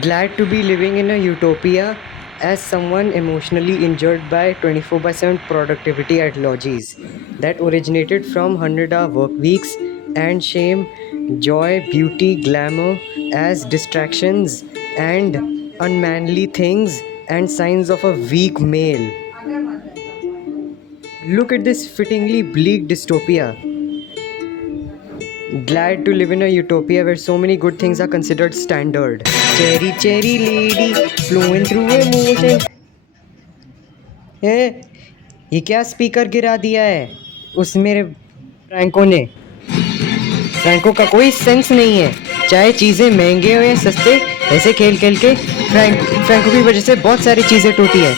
Glad to be living in a utopia as someone emotionally injured by 24/7 productivity at Logis that originated from 100-hour work weeks and shame, joy, beauty, glamour as distractions and unmanly things and signs of a weak male. Look at this fittingly bleak dystopia. Glad to live in a utopia where so many good things are considered standard. Cherry, cherry lady, flowing through emotion. ए, ये क्या speaker गिरा दिया है उस मेरे Franco ने। Franco का कोई सेंस नहीं है, चाहे चीज़ें महंगे हो या सस्ते, ऐसे खेल खेल के फ्रैंको की वजह से बहुत सारी चीज़ें टूटी हैं।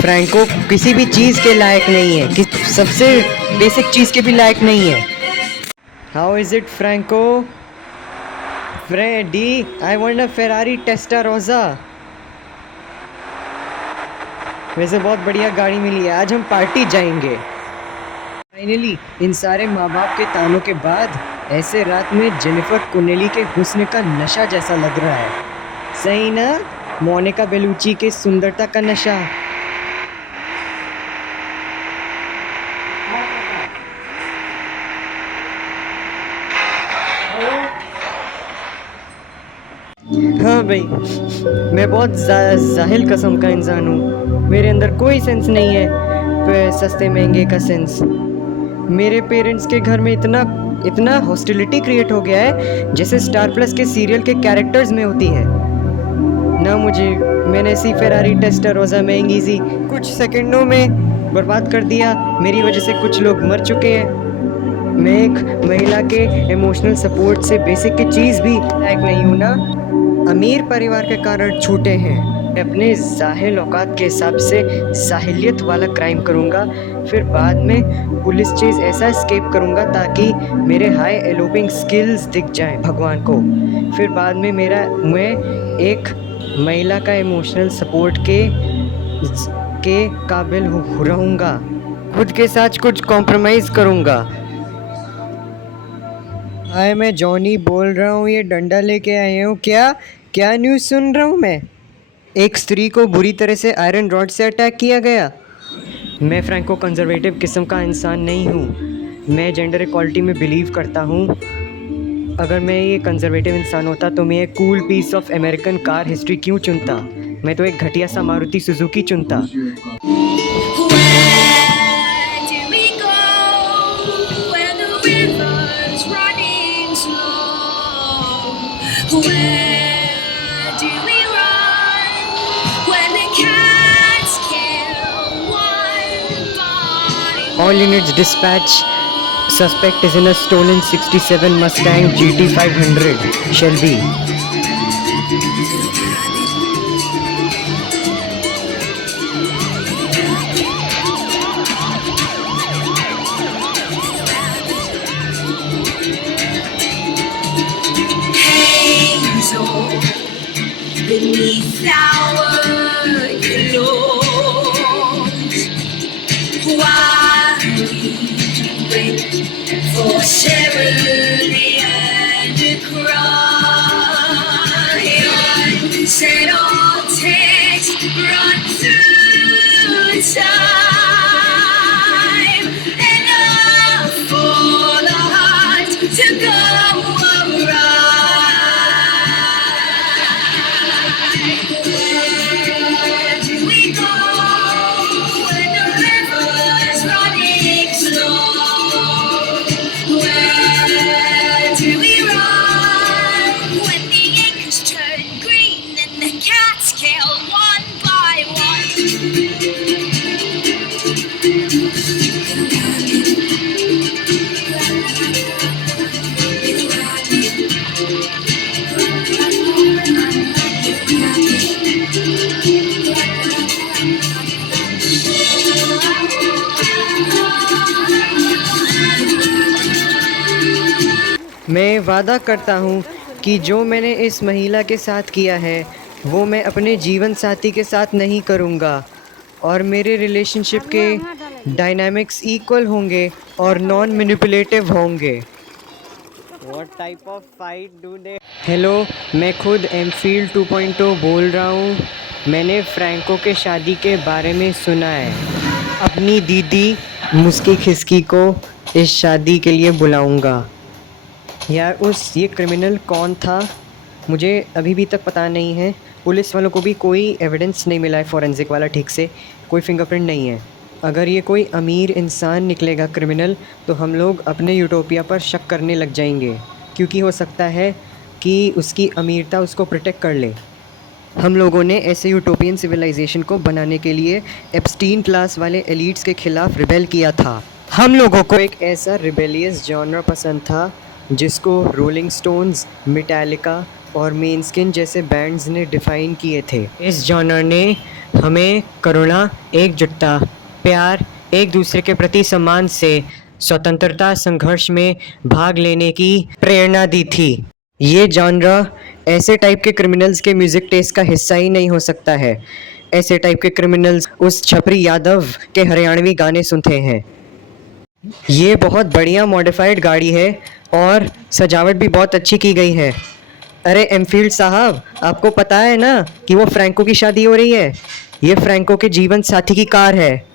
फ्रैंको किसी भी चीज़ के लायक नहीं है, सबसे बेसिक चीज़ के भी लायक नहीं है। How is it Franco? Freddy, I want a Ferrari Testarossa. वैसे बहुत बढ़िया गाड़ी मिली है, आज हम पार्टी जाएंगे। फाइनली इन सारे माँ बाप के तानों के बाद ऐसे रात में जेनिफर कुनेली के हुस्न का नशा जैसा लग रहा है। सही ना? मोनिका बेलुची के सुंदरता का नशा। हाँ भाई, मैं बहुत जाहिल किस्म का इंसान हूँ। मेरे अंदर कोई सेंस नहीं है सस्ते महंगे का सेंस। मेरे पेरेंट्स के घर में इतना हॉस्टिलिटी क्रिएट हो गया है जैसे स्टार प्लस के सीरियल के कैरेक्टर्स में होती है ना। मैंने ऐसी फेरारी टेस्टारोसा महंगी सी कुछ सेकंडों में बर्बाद कर दिया। मेरी वजह से कुछ लोग मर चुके हैं। मैं एक महिला के इमोशनल सपोर्ट से बेसिक की चीज़ भी लायक नहीं हूँ ना। अमीर परिवार के कारण छूटे हैं। मैं अपने जाहिल औकात के हिसाब से साहिलियत वाला क्राइम करूँगा, फिर बाद में पुलिस चेज ऐसा एस्केप करूँगा ताकि मेरे हाई एलोपिंग स्किल्स दिख जाएं भगवान को। फिर बाद में मैं एक महिला का इमोशनल सपोर्ट के काबिल रहूँगा। खुद के साथ कुछ कॉम्प्रोमाइज़ करूँगा। हाय, मैं जॉनी बोल रहा हूँ, ये डंडा लेके आए हो क्या? क्या न्यूज़ सुन रहा हूँ मैं? एक स्त्री को बुरी तरह से आयरन रॉड से अटैक किया गया। मैं फ्रैंको कंजर्वेटिव किस्म का इंसान नहीं हूँ। मैं जेंडर इक्वालिटी में बिलीव करता हूँ। अगर मैं ये कंजर्वेटिव इंसान होता तो मैं एक cool piece of American car history क्यों चुनता? मैं तो एक घटिया सा मारुति सुजुकी चुनता। All units dispatch. Suspect is in a stolen 67 Mustang GT 500 Shelby. Beneath our clothes, while we wait for ceremony and a cry, unsaid all text run through time, enough for the heart to go awry. मैं वादा करता हूँ कि जो मैंने इस महिला के साथ किया है वो मैं अपने जीवन साथी के साथ नहीं करूँगा, और मेरे रिलेशनशिप के डायनामिक्स इक्वल होंगे और नॉन मैनिपुलेटिव होंगे। What type of fight do they hello, मैं खुद एमफील्ड 2.0 बोल रहा हूँ। मैंने फ्रैंको के शादी के बारे में सुना है। अपनी दीदी मुस्की खिसकी को इस शादी के लिए बुलाऊंगा। यार ये क्रिमिनल कौन था, मुझे अभी भी तक पता नहीं है। पुलिस वालों को भी कोई एविडेंस नहीं मिला है, फॉरेंसिक वाला ठीक से कोई फिंगरप्रिंट नहीं है। अगर ये कोई अमीर इंसान निकलेगा क्रिमिनल, तो हम लोग अपने यूटोपिया पर शक करने लग जाएंगे, क्योंकि हो सकता है कि उसकी अमीरता उसको प्रोटेक्ट कर ले। हम लोगों ने ऐसे यूटोपियन सिविलाइजेशन को बनाने के लिए एप्स्टीन क्लास वाले एलिट्स के खिलाफ रिबेल किया था। हम लोगों को एक ऐसा रिबेलियस जॉनर पसंद था जिसको रोलिंग स्टोन्स, मेटालिका और मेनस्किन जैसे बैंड्स ने डिफ़ाइन किए थे। इस जॉनर ने हमें करुणा, एकजुटता, प्यार, एक दूसरे के प्रति सम्मान से स्वतंत्रता संघर्ष में भाग लेने की प्रेरणा दी थी। ये जॉनर ऐसे टाइप के क्रिमिनल्स के म्यूज़िक टेस्ट का हिस्सा ही नहीं हो सकता है। ऐसे टाइप के क्रिमिनल्स उस छपरी यादव के हरियाणवी गाने सुनते हैं। ये बहुत बढ़िया मॉडिफाइड गाड़ी है और सजावट भी बहुत अच्छी की गई है। अरे एमफील्ड साहब, आपको पता है ना कि वो फ्रैंको की शादी हो रही है? ये फ्रैंको के जीवन साथी की कार है।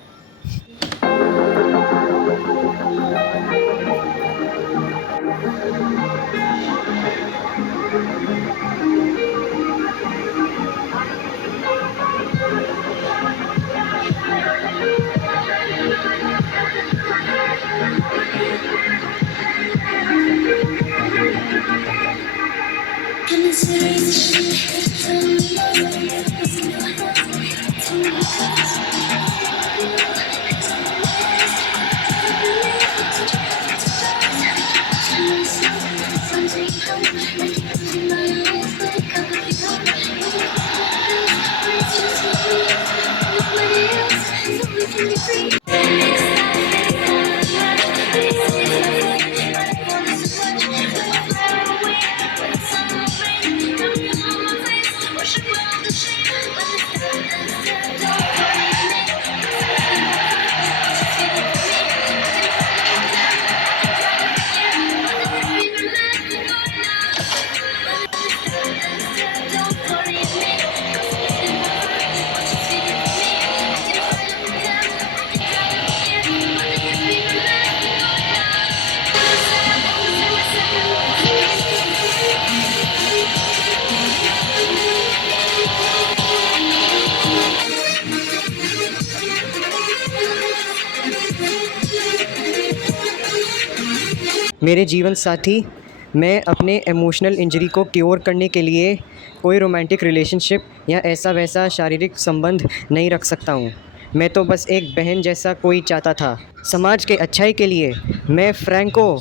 मेरे जीवन साथी, मैं अपने इमोशनल इंजरी को क्योर करने के लिए कोई रोमांटिक रिलेशनशिप या ऐसा वैसा शारीरिक संबंध नहीं रख सकता हूँ। मैं तो बस एक बहन जैसा कोई चाहता था। समाज के अच्छाई के लिए मैं फ्रैंको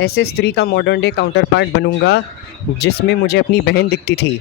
ऐसे स्त्री का मॉडर्न डे काउंटर पार्ट बनूँगा जिसमें मुझे अपनी बहन दिखती थी।